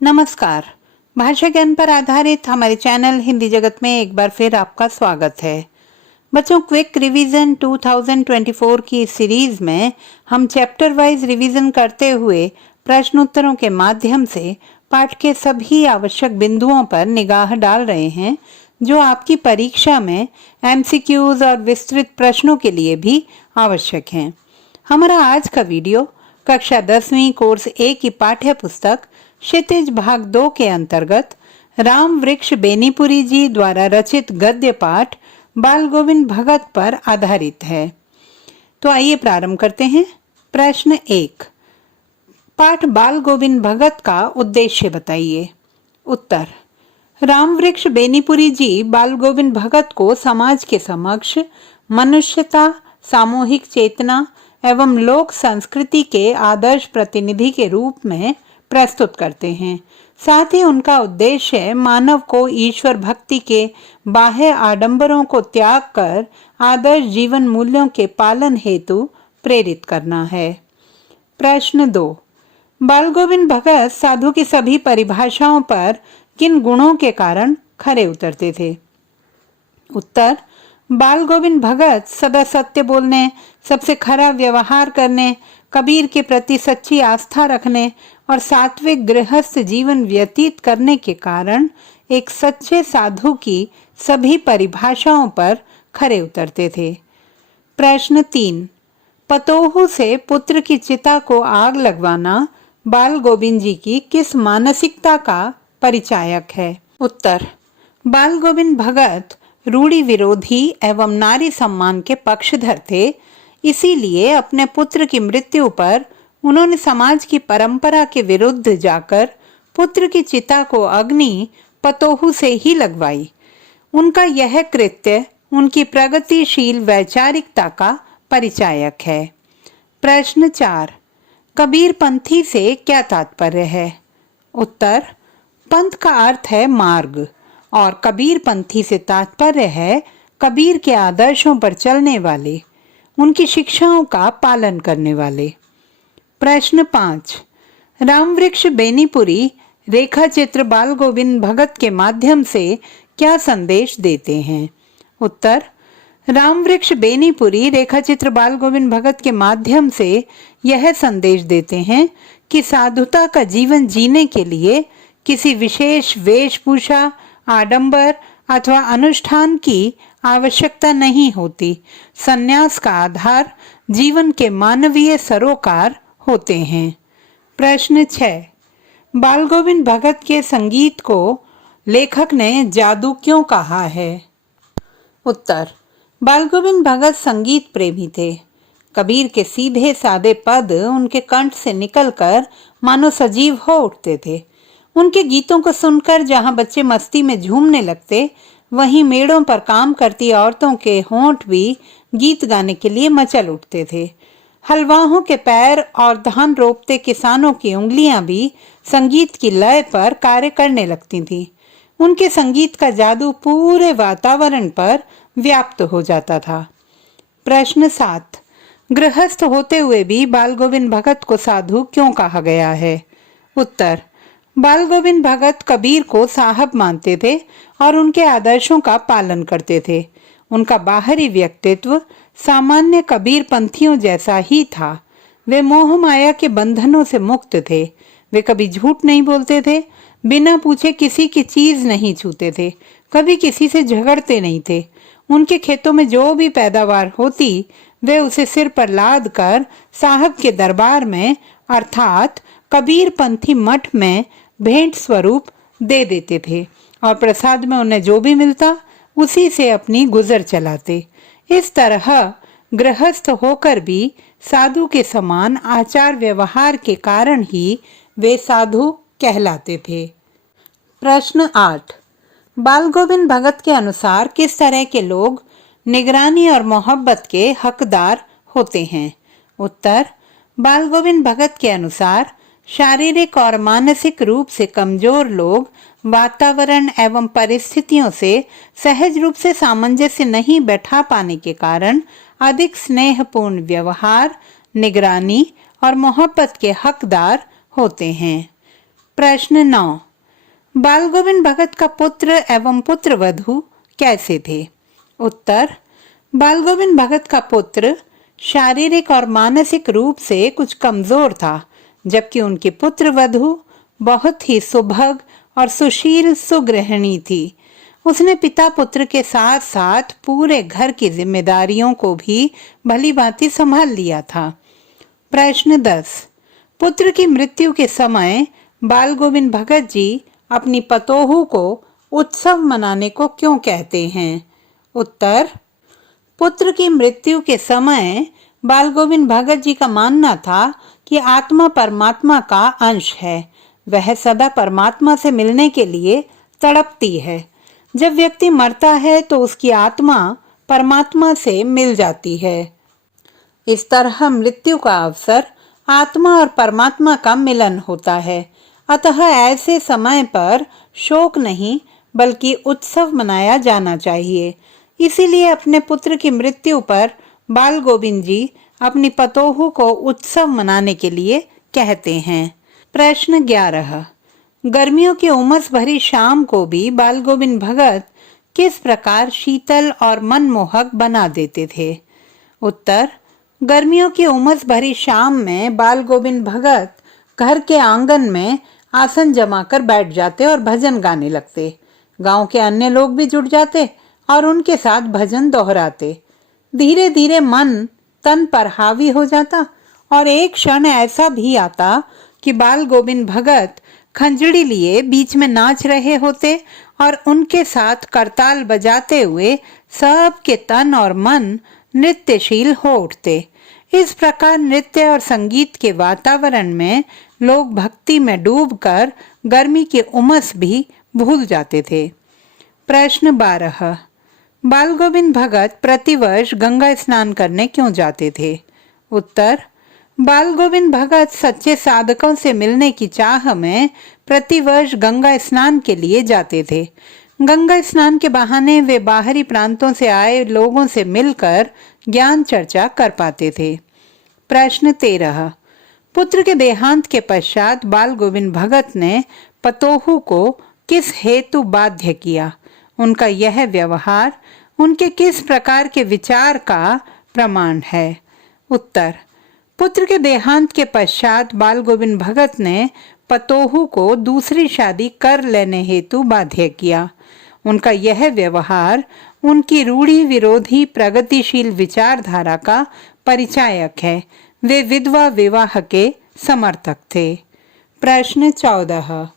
नमस्कार। भाषा ज्ञान पर आधारित हमारे चैनल हिंदी जगत में एक बार फिर आपका स्वागत है। बच्चों, क्विक रिवीजन 2024 की इस सीरीज में हम चैप्टर वाइज रिवीजन करते हुए प्रश्नोत्तरों के माध्यम से पाठ के सभी आवश्यक बिंदुओं पर निगाह डाल रहे हैं जो आपकी परीक्षा में एमसीक्यूज और विस्तृत प्रश्नों के लिए भी आवश्यक हैं। हमारा आज का वीडियो कक्षा 10वीं कोर्स ए की पाठ्य पुस्तक क्षितिज भाग 2 के अंतर्गत राम वृक्ष बेनीपुरी जी द्वारा रचित गद्य पाठ बाल गोविंद भगत पर आधारित है। तो आइए प्रारंभ करते हैं। प्रश्न 1, पाठ बाल गोविंद भगत का उद्देश्य बताइए। उत्तर, राम वृक्ष बेनीपुरी जी बाल गोविंद भगत को समाज के समक्ष मनुष्यता, सामूहिक चेतना एवं लोक संस्कृति के आदर्श प्रतिनिधि के रूप में प्रस्तुत करते हैं। साथ ही उनका उद्देश्य मानव को ईश्वर भक्ति के बाह्य आडंबरों को त्याग कर आदर्श जीवन मूल्यों के पालन हेतु प्रेरित करना है। प्रश्न 2, बाल गोविंद भगत साधु की सभी परिभाषाओं पर किन गुणों के कारण खरे उतरते थे? उत्तर, बाल गोविंद भगत सदा सत्य बोलने, सबसे खरा व्यवहार करने, कबीर के प्रति सच्ची आस्था रखने और सात्विक गृहस्थ जीवन व्यतीत करने के कारण एक सच्चे साधु की सभी परिभाषाओं पर खरे उतरते थे। प्रश्न 3, पतोहू से पुत्र की चिता को आग लगवाना बाल गोविंद जी की किस मानसिकता का परिचायक है? उत्तर, बाल गोविंद भगत रूढ़ि विरोधी एवं नारी सम्मान के पक्षधर थे। इसीलिए अपने पुत्र की मृत्यु पर उन्होंने समाज की परंपरा के विरुद्ध जाकर पुत्र की चिता को अग्नि पतोहू से ही लगवाई। उनका यह कृत्य उनकी प्रगतिशील वैचारिकता का परिचायक है। प्रश्न 4, कबीर पंथी से क्या तात्पर्य है? उत्तर, पंथ का अर्थ है मार्ग और कबीर पंथी से तात्पर्य है कबीर के आदर्शों पर चलने वाले, उनकी शिक्षाओं का पालन करने वाले। प्रश्न 5, राम वृक्ष बेनीपुरी रेखा चित्र बाल गोविंद भगत के माध्यम से क्या संदेश देते हैं? उत्तर, राम वृक्ष बेनीपुरी रेखा चित्र बाल गोविंद भगत के माध्यम से यह संदेश देते हैं कि साधुता का जीवन जीने के लिए किसी विशेष वेशभूषा, आडंबर अथवा अनुष्ठान की आवश्यकता नहीं होती। संन्यास का आधार जीवन के मानवीय सरोकार होते हैं। प्रश्न 6, बाल गोविंद भगत के संगीत को लेखक ने जादू क्यों कहा है? उत्तर, बाल गोविंद भगत संगीत प्रेमी थे। कबीर के सीधे सादे पद उनके कंठ से निकलकर मानो सजीव हो उठते थे। उनके गीतों को सुनकर जहां बच्चे मस्ती में झूमने लगते, वहीं मेड़ों पर काम करती औरतों के होंठ भी गीत गाने के लिए मचल उठते थे। हलवाहों के पैर और धान रोपते किसानों की उंगलियां भी संगीत की लय पर कार्य करने लगती थीं। उनके संगीत का जादू पूरे वातावरण पर व्याप्त हो जाता था। प्रश्न 7, गृहस्थ होते हुए भी बाल गोविंद भगत को साधु क्यों कहा गया है? उत्तर, बाल गोविंद भगत कबीर को साहब मानते थे और उनके आदर्शों का पालन करते थे। उनका बाहरी व्यक्तित्व सामान्य कबीर पंथियों जैसा ही था। वे मोह माया के बंधनों से मुक्त थे। वे कभी झूठ नहीं बोलते थे, बिना पूछे किसी की चीज नहीं छूते थे, कभी किसी से झगड़ते नहीं थे। उनके खेतों में जो भी पैदावार होती, वे उसे सिर पर लाद कर साहब के दरबार में अर्थात कबीर पंथी मठ में भेंट स्वरूप दे देते थे और प्रसाद में उन्हें जो भी मिलता उसी से अपनी गुजर चलाते। इस तरह गृहस्थ होकर भी साधु के समान आचार व्यवहार के कारण ही वे साधु कहलाते थे। प्रश्न 8, बाल गोविंद भगत के अनुसार किस तरह के लोग निगरानी और मोहब्बत के हकदार होते हैं? उत्तर, बाल गोविंद भगत के अनुसार शारीरिक और मानसिक रूप से कमजोर लोग वातावरण एवं परिस्थितियों से सहज रूप से सामंजस्य नहीं बैठा पाने के कारण अधिक स्नेहपूर्ण व्यवहार, निगरानी और मोहब्बत के हकदार होते हैं। प्रश्न 9। बाल गोविंद भगत का पुत्र एवं पुत्रवधू कैसे थे? उत्तर। बाल गोविंद भगत का पुत्र शारीरिक और मानसिक रूप से कुछ कमजोर था, जबकि उनकी पुत्रवधू बहुत ही सुभग और सुशील सुगृहिणी थी। उसने पिता पुत्र के साथ साथ पूरे घर की जिम्मेदारियों को भी भली भांति संभाल लिया था। प्रश्न 10। पुत्र की मृत्यु के समय बाल गोविंद भगत जी अपनी पतोहू को उत्सव मनाने को क्यों कहते हैं? उत्तर। पुत्र की मृत्यु के समय बाल गोविंद भगत जी का मानना था कि आत्मा परमात्मा का अंश है, वह सदा परमात्मा से मिलने के लिए तड़पती है। जब व्यक्ति मरता है तो उसकी आत्मा परमात्मा से मिल जाती है। इस तरह मृत्यु का अवसर आत्मा और परमात्मा का मिलन होता है। अतः ऐसे समय पर शोक नहीं बल्कि उत्सव मनाया जाना चाहिए। इसीलिए अपने पुत्र की मृत्यु पर बाल गोविंद जी अपनी पतोहू को उत्सव मनाने के लिए कहते हैं। प्रश्न 11। गर्मियों की उमस भरी शाम को भी बाल गोविंद भगत किस प्रकार शीतल और मनमोहक बना देते थे? उत्तर। गर्मियों की उमस भरी शाम में बाल गोविंद भगत घर के आंगन में आसन जमाकर बैठ जाते और भजन गाने लगते। गांव के अन्य लोग भी जुट जाते और उनके साथ भजन दोहराते। धीरे धीरे मन तन पर हावी हो जाता और एक क्षण ऐसा भी आता कि बाल गोविंद भगत खंजड़ी लिए बीच में नाच रहे होते और उनके साथ करताल बजाते हुए सबके तन और मन नृत्यशील हो उठते। इस प्रकार नृत्य और संगीत के वातावरण में लोग भक्ति में डूबकर गर्मी की उमस भी भूल जाते थे। प्रश्न 12। बाल गोविंद भगत प्रतिवर्ष गंगा स्नान करने क्यों जाते थे? उत्तर। बाल गोविंद भगत सच्चे साधकों से मिलने की चाह में प्रतिवर्ष गंगा स्नान के लिए जाते थे। गंगा स्नान के बहाने वे बाहरी प्रांतों से आए लोगों से मिलकर ज्ञान चर्चा कर पाते थे। प्रश्न 13। पुत्र के देहांत के पश्चात बाल गोविंद भगत ने पतोहू को किस हेतु बाध्य किया? उनका यह व्यवहार उनके किस प्रकार के विचार का प्रमाण है? उत्तर। पुत्र के देहांत के पश्चात बाल गोविंद भगत ने पतोहू को दूसरी शादी कर लेने हेतु बाध्य किया। उनका यह व्यवहार उनकी रूढ़ी विरोधी प्रगतिशील विचारधारा का परिचायक है। वे विधवा विवाह के समर्थक थे। प्रश्न 14।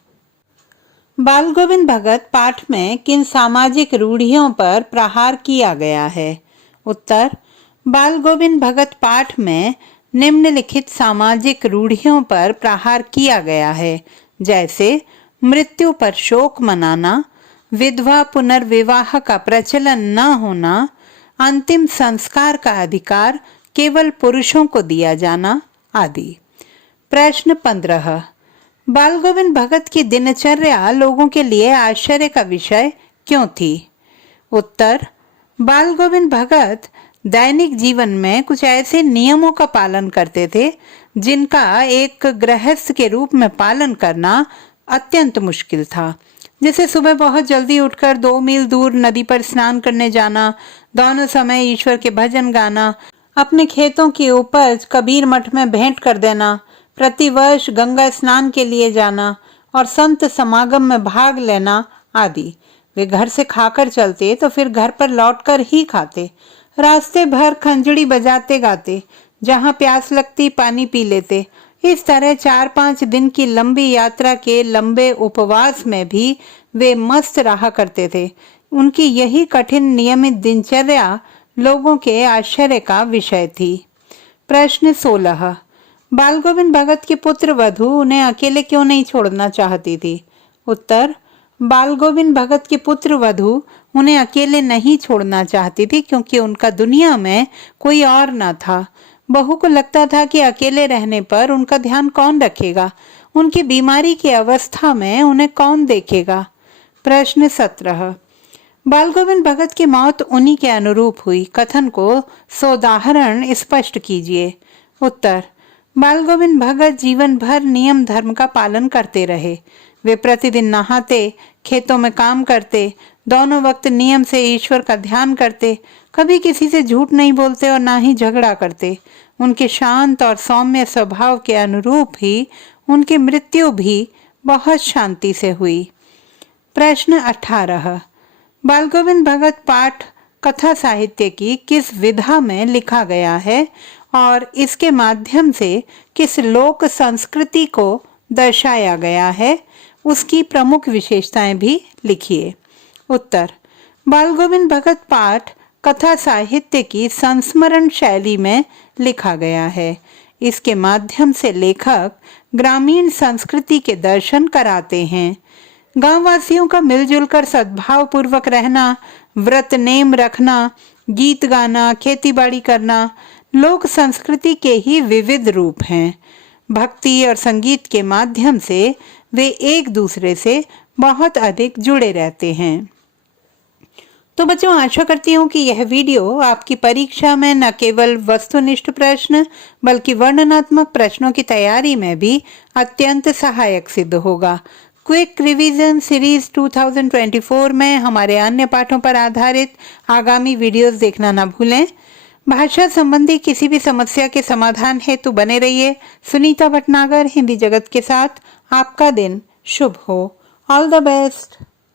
बाल गोविंद भगत पाठ में किन सामाजिक रूढ़ियों पर प्रहार किया गया है? उत्तर। बाल गोविंद भगत पाठ में निम्नलिखित सामाजिक रूढ़ियों पर प्रहार किया गया है, जैसे मृत्यु पर शोक मनाना, विधवा पुनर्विवाह का प्रचलन न होना, अंतिम संस्कार का अधिकार केवल पुरुषों को दिया जाना आदि। प्रश्न 15। बाल गोविंद भगत की दिनचर्या लोगों के लिए आश्चर्य का विषय क्यों थी? उत्तर। बाल गोविंद भगत दैनिक जीवन में कुछ ऐसे नियमों का पालन करते थे जिनका एक गृहस्थ के रूप में पालन करना अत्यंत मुश्किल था। जैसे सुबह बहुत जल्दी उठकर 2 मील दूर नदी पर स्नान करने जाना, दोनों समय ईश्वर के भजन गाना, अपने खेतों की उपज कबीर मठ में भेंट कर देना, प्रतिवर्ष गंगा स्नान के लिए जाना और संत समागम में भाग लेना आदि। वे घर से खाकर चलते तो फिर घर पर लौटकर ही खाते। रास्ते भर खंजड़ी बजाते गाते, जहाँ प्यास लगती पानी पी लेते। इस तरह 4-5 दिन की लंबी यात्रा के लंबे उपवास में भी वे मस्त रहा करते थे। उनकी यही कठिन नियमित दिनचर्या लोगों के आश्चर्य का विषय थी। प्रश्न 16। बाल गोविंद भगत के पुत्र वधू उन्हें अकेले क्यों नहीं छोड़ना चाहती थी? उत्तर। बाल गोविंद भगत के पुत्र वधू उन्हें अकेले नहीं छोड़ना चाहती थी क्योंकि उनका दुनिया में कोई और न था। बहू को लगता था कि अकेले रहने पर उनका ध्यान कौन रखेगा, उनकी बीमारी की अवस्था में उन्हें कौन देखेगा। प्रश्न 17। बाल गोविंद भगत की मौत उन्हीं के अनुरूप हुई, कथन को सोदाहरण स्पष्ट कीजिए। उत्तर। बाल गोविंद भगत जीवन भर नियम धर्म का पालन करते रहे। वे प्रतिदिन नहाते, खेतों में काम करते, दोनों वक्त नियम से ईश्वर का ध्यान करते, कभी किसी से झूठ नहीं बोलते और ना ही झगड़ा करते। उनके शांत और सौम्य स्वभाव के अनुरूप ही उनकी मृत्यु भी बहुत शांति से हुई। प्रश्न 18। बाल गोविंद भगत पाठ कथा साहित्य की किस विधा में लिखा गया है और इसके माध्यम से किस लोक संस्कृति को दर्शाया गया है, उसकी प्रमुख विशेषताएं भी लिखिए। उत्तर। बाल गोविंद भगत पाठ कथा साहित्य की संस्मरण शैली में लिखा गया है। इसके माध्यम से लेखक ग्रामीण संस्कृति के दर्शन कराते हैं। गांववासियों का मिलजुल कर सद्भाव पूर्वक रहना, व्रत नेम रखना, गीत गाना, खेतीबाड़ी करना लोक संस्कृति के ही विविध रूप हैं। भक्ति और संगीत के माध्यम से वे एक दूसरे से बहुत अधिक जुड़े रहते हैं। तो बच्चों, आशा करती हूँ कि यह वीडियो आपकी परीक्षा में न केवल वस्तुनिष्ठ प्रश्न बल्कि वर्णनात्मक प्रश्नों की तैयारी में भी अत्यंत सहायक सिद्ध होगा। क्विक रिवीजन सीरीज 2024 में हमारे अन्य पाठों पर आधारित आगामी वीडियोस देखना न भूलें। भाषा संबंधी किसी भी समस्या के समाधान हेतु बने रहिए। सुनीता भटनागर हिंदी जगत के साथ। आपका दिन शुभ हो। All the best.